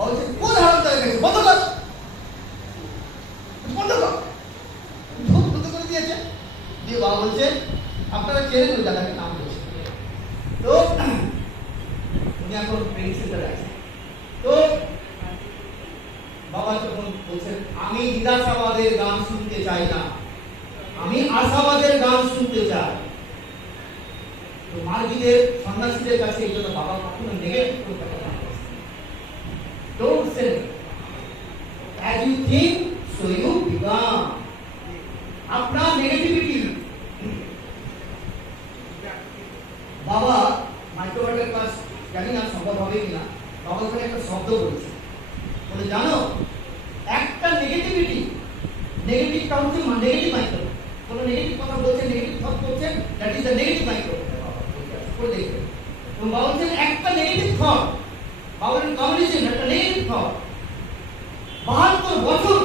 বলছে কোন হারাম জায়গা গেছে, বন্ধ কর, বন্ধ কর, বন্ধ করে দিয়েছে। দিয়ে বাবা বলছে আপনারা চেনেন ওই জায়গাটার নাম বলছে। তো উনি এখন ট্রেনিং সেন্টারে আছে। তো বাবা তখন বলছেন আমি নিরাশাবাদের গান শুনতে চাই না, আমি আশাবাদের গান শুনতে চাই। তো মার্গীদের সন্ন্যাসীদের কাছে এই জন্য বাবা কখনো নেগেটিভ কোনো কথা না বলেন। Don't say as you think so you become. আপনার নেগেটিভিটি। বাবা মাইক্রোবায়োটের ক্লাস জানি না সম্ভব হবে কিনা, বাবা ওখানে একটা শব্দ বলেছে, বলে জানো একটা নেগেটিভিটি, নেগেটিভটা হচ্ছে নেগেটিভ মাইক্রো, কোনো নেগেটিভ কথা বলছে, নেগেটিভ থট করছে, that is the negative micro. করে দেখবে এবং বাবা বলছেন একটা নেগেটিভ থট, বাবার কমিউনিকেশন একটা নেগেটিভ থট 72 বছর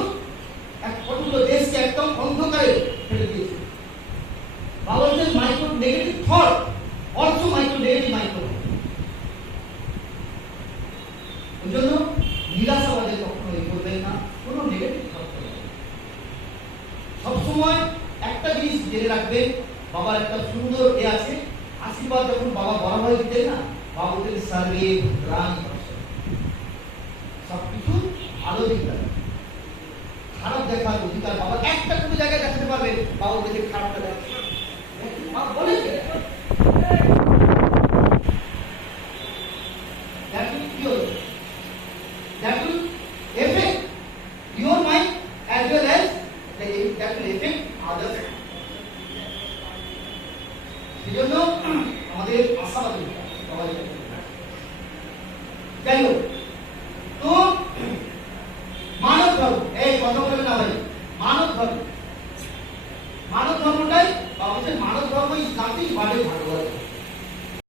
এক কতগুলো দেশকে একদম অন্ধকারে ফেলে দিয়েছে। বাবা বলছেন micro negative thought also micro negative micro. ওই জন্য নিরাশাবাদে কখনোই করবেন না, কোনো নেগেটিভ থট করবেন। সবসময় একটা জিনিস জেনে রাখবেন, বাবার একটা সুন্দর আছে আশীর্বাদ যখন বাবা বড় হয়ে দিতেন না, বাবা বলতেন সার্বে ভদ্রাণি, সবকিছু ভালো দিক থাকে, খারাপ দেখার অধিকার বাবা একটা কোনো জায়গায় দেখাতে পারবেন, বাবা বলতে খারাপটা দেখে বলে that will affect your mind as well as that will affect others. সেজন্য আমাদের আশাবাদী সবাই যাই হোক। তো মানব ধর্ম, এই কথা বলে না ভাই, মানব ধর্ম